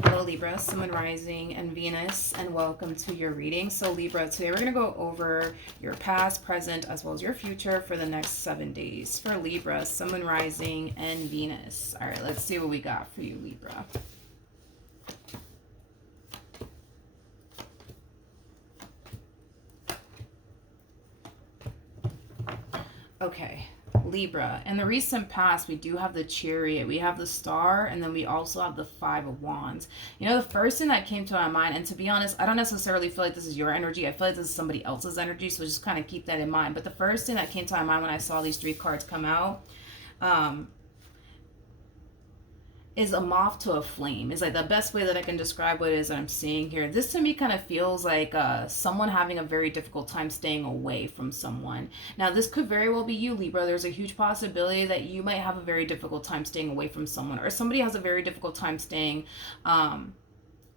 Hello Libra, Sun, Moon, Rising, and Venus, and welcome to your reading. So Libra, today we're going to go over your past, present, as well as your future for the next 7 days. For Libra, Sun, Moon, Rising, and Venus. All right, let's see what we got for you, Libra. Okay, Libra. In the recent past, we do have the Chariot, we have the Star, and then we also have the Five of Wands. You know, the first thing that came to my mind, and to be honest, I don't necessarily feel like this is your energy. I feel like this is somebody else's energy, so just kind of keep that in mind. But the first thing that came to my mind when I saw these three cards come out, is a moth to a flame. Is like the best way that I can describe what it is that I'm seeing here. This to me kind of feels like someone having a very difficult time staying away from someone. Now this could very well be you, Libra. There's a huge possibility that you might have a very difficult time staying away from someone, or somebody has a very difficult time staying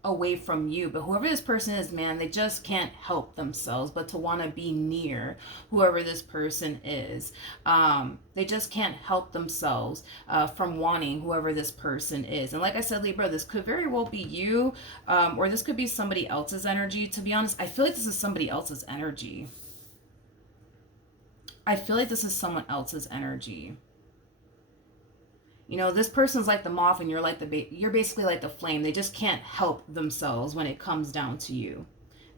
away from you. But whoever this person is, man, they just can't help themselves but to want to be near whoever this person is. They just can't help themselves from wanting whoever this person is. And like I said, Libra, this could very well be you, or this could be somebody else's energy. To be honest, I feel like this is somebody else's energy. I feel like this is someone else's energy. You know, this person's like the moth and you're like you're basically like the flame. They just can't help themselves when it comes down to you.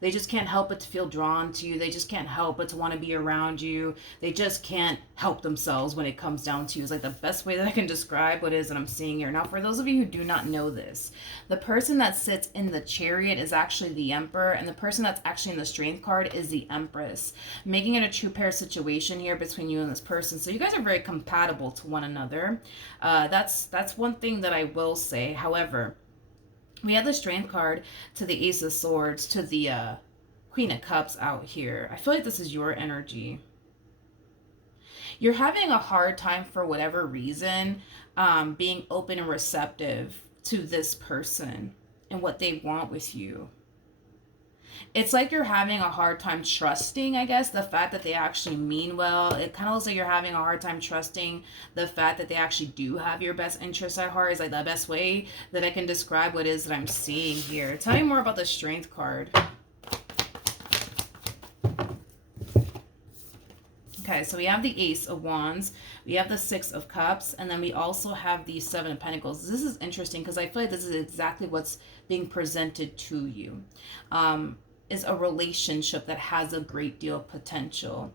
They just can't help but to feel drawn to you. They just can't help but to want to be around you. They just can't help themselves when it comes down to you. It's like the best way that I can describe what it is that I'm seeing here. Now, for those of you who do not know this, the person that sits in the Chariot is actually the Emperor, and the person that's actually in the Strength card is the Empress, making it a true pair situation here between you and this person. So you guys are very compatible to one another. That's one thing that I will say. However, we have the Strength card to the Ace of Swords to the Queen of Cups out here. I feel like this is your energy. You're having a hard time for whatever reason being open and receptive to this person and what they want with you. It's like you're having a hard time trusting, I guess, the fact that they actually mean well. It kind of looks like you're having a hard time trusting the fact that they actually do have your best interests at heart. Is like the best way that I can describe what it is that I'm seeing here. Tell me more about the Strength card. Okay, so we have the Ace of Wands, we have the Six of Cups, and then we also have the Seven of Pentacles. This is interesting because I feel like this is exactly what's being presented to you. Is a relationship that has a great deal of potential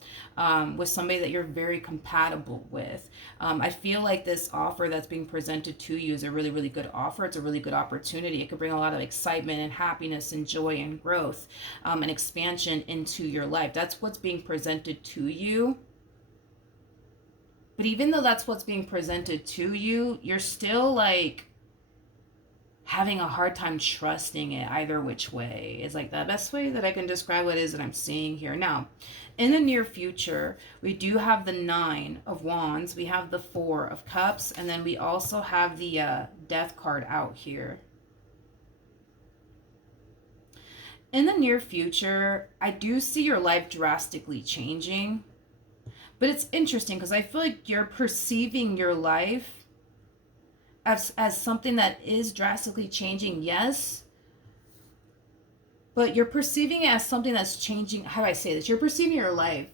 with somebody that you're very compatible with. I feel like this offer that's being presented to you is a really, really good offer. It's a really good opportunity. It could bring a lot of excitement and happiness and joy and growth and expansion into your life. That's what's being presented to you. But even though that's what's being presented to you, you're still like having a hard time trusting it either which way. Is like the best way that I can describe what it is that I'm seeing here. Now, in the near future, we do have the Nine of Wands, we have the Four of Cups, and then we also have the Death card out here. In the near future, I do see your life drastically changing. But it's interesting because I feel like you're perceiving your life as something that is drastically changing, yes, but you're perceiving it as something that's changing. How do I say this? You're perceiving your life.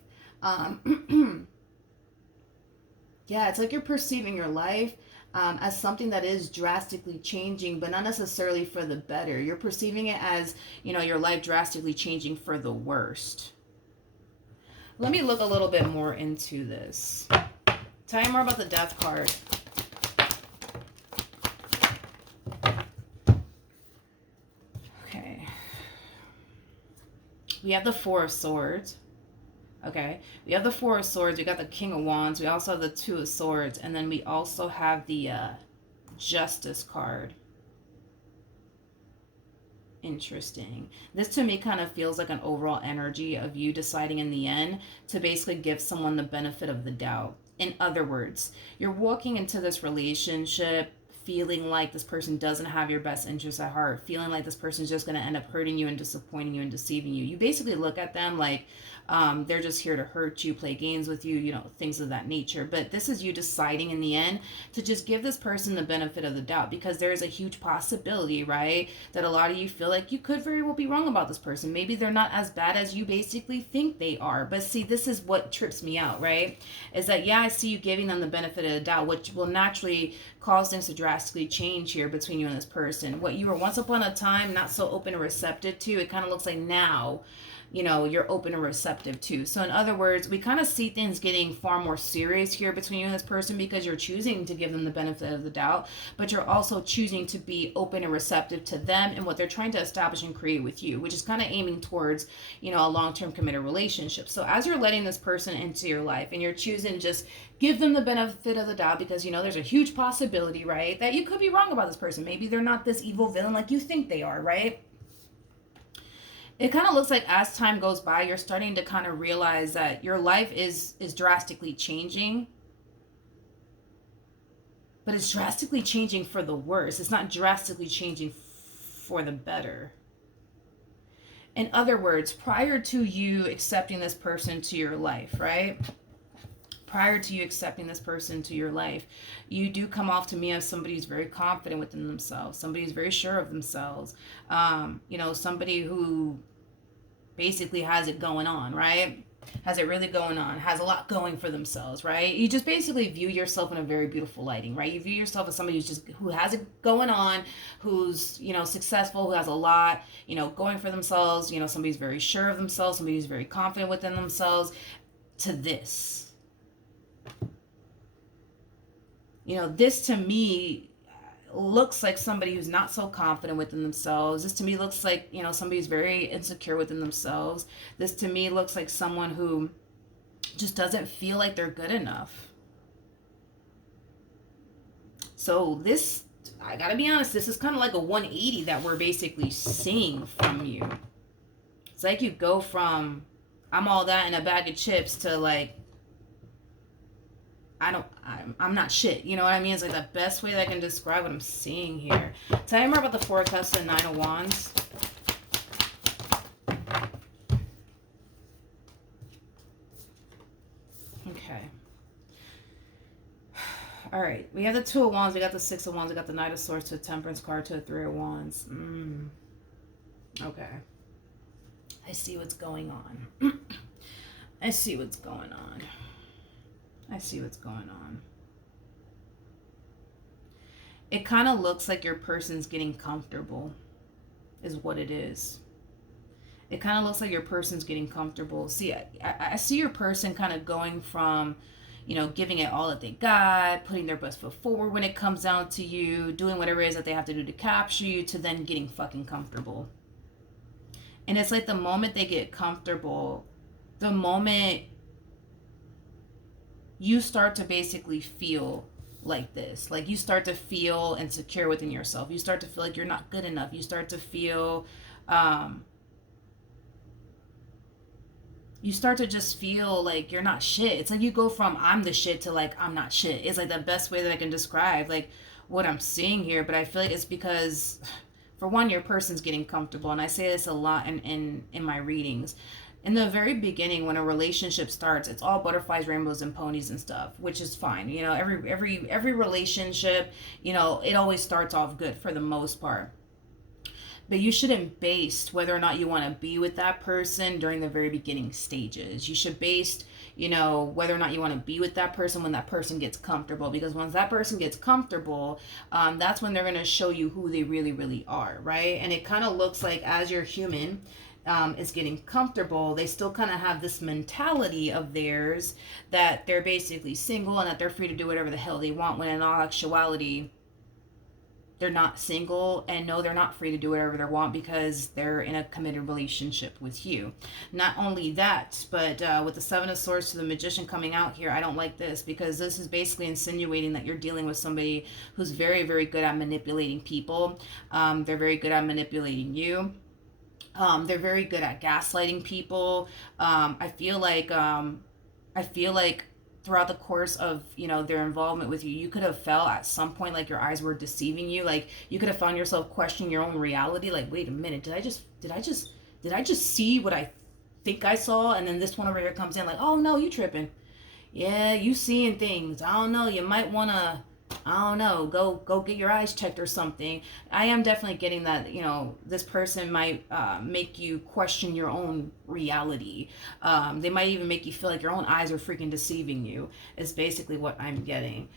Yeah, it's like you're perceiving your life as something that is drastically changing, but not necessarily for the better. You're perceiving it as, you know, your life drastically changing for the worst. Let me look a little bit more into this. Tell me more about the Death card. We have the Four of Swords. Okay. We have the Four of Swords. We got the King of Wands. We also have the Two of Swords. And then we also have the Justice card. Interesting. This to me kind of feels like an overall energy of you deciding in the end to basically give someone the benefit of the doubt. In other words, you're walking into this relationship feeling like this person doesn't have your best interests at heart, feeling like this person's just going to end up hurting you and disappointing you and deceiving you. You basically look at them like they're just here to hurt you, play games with you, you know, things of that nature. But this is you deciding in the end to just give this person the benefit of the doubt, because there is a huge possibility, right, that a lot of you feel like you could very well be wrong about this person. Maybe they're not as bad as you basically think they are. But see, this is what trips me out, right? Is that, yeah, I see you giving them the benefit of the doubt, which will naturally cause things to drastically change here between you and this person. What you were once upon a time not so open and receptive to, it kind of looks like now, you know, you're open and receptive to. So in other words, we kind of see things getting far more serious here between you and this person, because you're choosing to give them the benefit of the doubt, but you're also choosing to be open and receptive to them and what they're trying to establish and create with you, which is kind of aiming towards, you know, a long-term committed relationship. So as you're letting this person into your life and you're choosing to just give them the benefit of the doubt, because, you know, there's a huge possibility, right, that you could be wrong about this person. Maybe they're not this evil villain like you think they are, right? It kind of looks like as time goes by, you're starting to kind of realize that your life is drastically changing. But it's drastically changing for the worse. It's not drastically changing for the better. In other words, prior to you accepting this person to your life, right? Prior to you accepting this person to your life, you do come off to me as somebody who's very confident within themselves, somebody who's very sure of themselves, you know, somebody who basically has it going on, right? Has it really going on, has a lot going for themselves, right? You just basically view yourself in a very beautiful lighting, right? You view yourself as somebody who has it going on, who's, you know, successful, who has a lot, you know, going for themselves, you know, somebody's very sure of themselves, somebody who's very confident within themselves, to this. You know, this to me looks like somebody who's not so confident within themselves. This to me looks like, you know, somebody who's very insecure within themselves. This to me looks like someone who just doesn't feel like they're good enough. So this, I gotta be honest, this is kind of like a 180 that we're basically seeing from you. It's like you go from I'm all that in a bag of chips to like I'm not shit. You know what I mean? It's like the best way that I can describe what I'm seeing here. Tell me more about the Four of Cups and Nine of Wands. Okay. All right. We have the Two of Wands. We got the Six of Wands. We got the Knight of Swords to a Temperance card to a Three of Wands. Okay. I see what's going on. I see what's going on. I see what's going on. It kind of looks like your person's getting comfortable, is what it is. It kind of looks like your person's getting comfortable. See, I see your person kind of going from, you know, giving it all that they got, putting their best foot forward when it comes down to you, doing whatever it is that they have to do to capture you, to then getting fucking comfortable. And it's like the moment they get comfortable, the moment you start to basically feel like this. Like you start to feel insecure within yourself. You start to feel like you're not good enough. You start to feel, you start to just feel like you're not shit. It's like you go from I'm the shit to like I'm not shit. It's like the best way that I can describe like what I'm seeing here. But I feel like it's because, for one, your person's getting comfortable. And I say this a lot in my readings. In the very beginning, when a relationship starts, it's all butterflies, rainbows, and ponies and stuff, which is fine. You know, every relationship, you know, it always starts off good for the most part. But you shouldn't base whether or not you want to be with that person during the very beginning stages. You should base, you know, whether or not you want to be with that person when that person gets comfortable. Because once that person gets comfortable, that's when they're going to show you who they really, really are, right? And it kind of looks like as you're human, is getting comfortable, they still kind of have this mentality of theirs that they're basically single and that they're free to do whatever the hell they want, when in all actuality they're not single, and no, they're not free to do whatever they want because they're in a committed relationship with you. Not only that, but with the Seven of Swords to the Magician coming out here, I don't like this, because this is basically insinuating that you're dealing with somebody who's very, very good at manipulating people. They're very good at manipulating you. They're very good at gaslighting people. I feel like throughout the course of, you know, their involvement with you, you could have felt at some point like your eyes were deceiving you. Like you could have found yourself questioning your own reality. Like, wait a minute, did I just see what I think I saw? And then this one over here comes in like, oh no, you tripping. Yeah, you seeing things. I don't know. You might wanna, I don't know, go get your eyes checked or something. I am definitely getting that. You know, this person might make you question your own reality. They might even make you feel like your own eyes are freaking deceiving you. Is basically what I'm getting.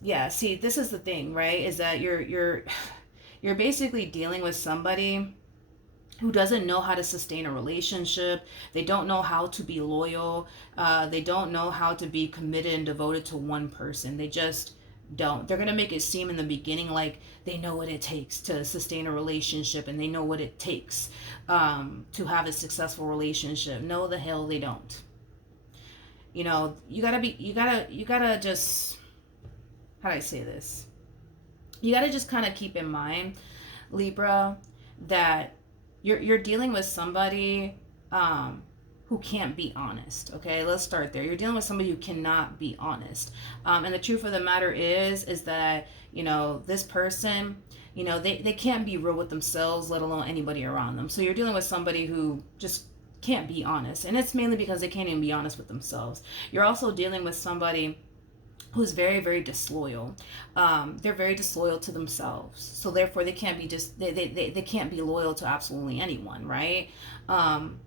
Yeah. See, this is the thing, right? Is that you're basically dealing with somebody who doesn't know how to sustain a relationship. They don't know how to be loyal. They don't know how to be committed and devoted to one person. They just don't. They're going to make it seem in the beginning like they know what it takes to sustain a relationship and they know what it takes to have a successful relationship. No, the hell they don't. You know, you gotta just, how do I say this? You gotta just kind of keep in mind, Libra, that you're dealing with somebody who can't be honest. Okay, let's start there. You're dealing with somebody who cannot be honest, and the truth of the matter is that, you know, this person, you know, they can't be real with themselves, let alone anybody around them. So you're dealing with somebody who just can't be honest, and it's mainly because they can't even be honest with themselves. You're also dealing with somebody who's very, very disloyal. They're very disloyal to themselves, so therefore they can't be just they can't be loyal to absolutely anyone, right? um,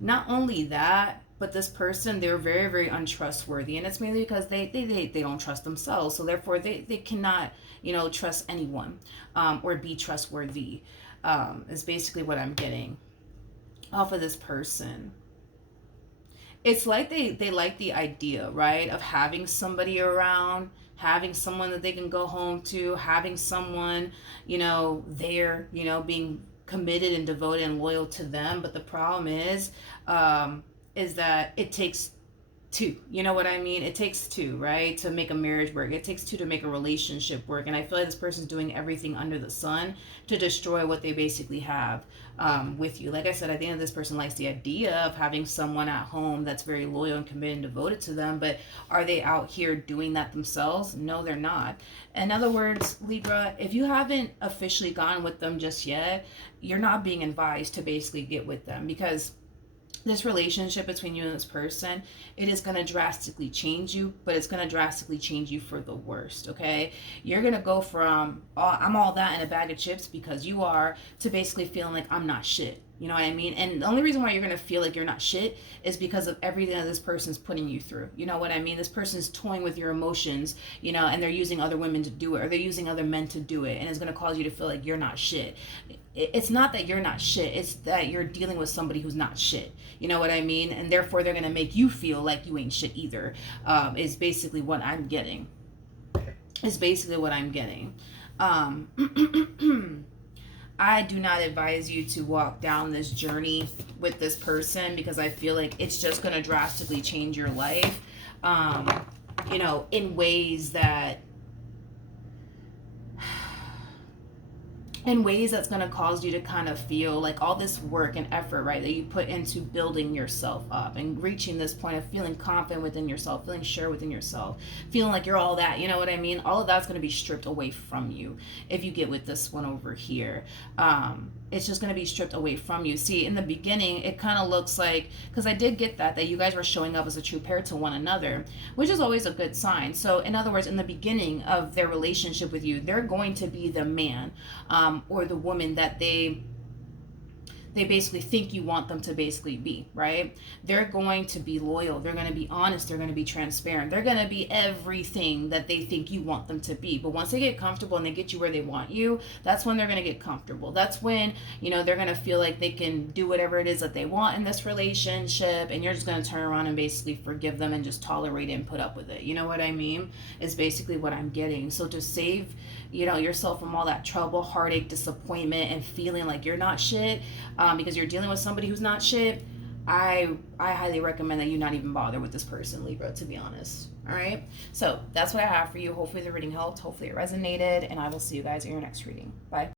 Not only that, but this person, they're very, very untrustworthy, and it's mainly because they don't trust themselves, so therefore they cannot, you know, trust anyone, or be trustworthy, is basically what I'm getting off of this person. It's like they like the idea, right, of having somebody around, having someone that they can go home to, having someone, you know, there, you know, being committed and devoted and loyal to them. But the problem is that it takes two. You know what I mean? It takes two, right, to make a marriage work. It takes two to make a relationship work. And I feel like this person's doing everything under the sun to destroy what they basically have, with you. Like I said, I think that this person likes the idea of having someone at home that's very loyal and committed and devoted to them. But are they out here doing that themselves? No, they're not. In other words, Libra, if you haven't officially gone with them just yet, you're not being advised to basically get with them, because this relationship between you and this person, it is going to drastically change you, but it's going to drastically change you for the worst. Okay, you're going to go from, oh, I'm all that in a bag of chips, because you are, to basically feeling like I'm not shit. You know what I mean? And the only reason why you're going to feel like you're not shit is because of everything that this person's putting you through. You know what I mean? This person's toying with your emotions, you know, and they're using other women to do it, or they're using other men to do it, and it's going to cause you to feel like you're not shit. It's not that you're not shit, it's that you're dealing with somebody who's not shit. You know what I mean? And therefore they're going to make you feel like you ain't shit either, is basically what I'm getting. Is basically what I'm getting. I do not advise you to walk down this journey with this person, because I feel like it's just going to drastically change your life, you know, in ways that, in ways that's going to cause you to kind of feel like all this work and effort, right, that you put into building yourself up and reaching this point of feeling confident within yourself, feeling sure within yourself, feeling like you're all that, you know what I mean? All of that's going to be stripped away from you if you get with this one over here. It's just going to be stripped away from you. See, in the beginning, it kind of looks like, because I did get that you guys were showing up as a true pair to one another, which is always a good sign. So in other words, in the beginning of their relationship with you, they're going to be the man, or the woman that they basically think you want them to basically be, right? They're going to be loyal. They're going to be honest. They're going to be transparent. They're going to be everything that they think you want them to be. But once they get comfortable and they get you where they want you, that's when they're going to get comfortable. That's when, you know, they're going to feel like they can do whatever it is that they want in this relationship, and you're just going to turn around and basically forgive them and just tolerate it and put up with it. You know what I mean? Is basically what I'm getting. So to save, you know, yourself from all that trouble, heartache, disappointment, and feeling like you're not shit, because you're dealing with somebody who's not shit, I highly recommend that you not even bother with this person, Libra, to be honest. All right, so that's what I have for you. Hopefully the reading helped, hopefully it resonated, and I will see you guys in your next reading. Bye.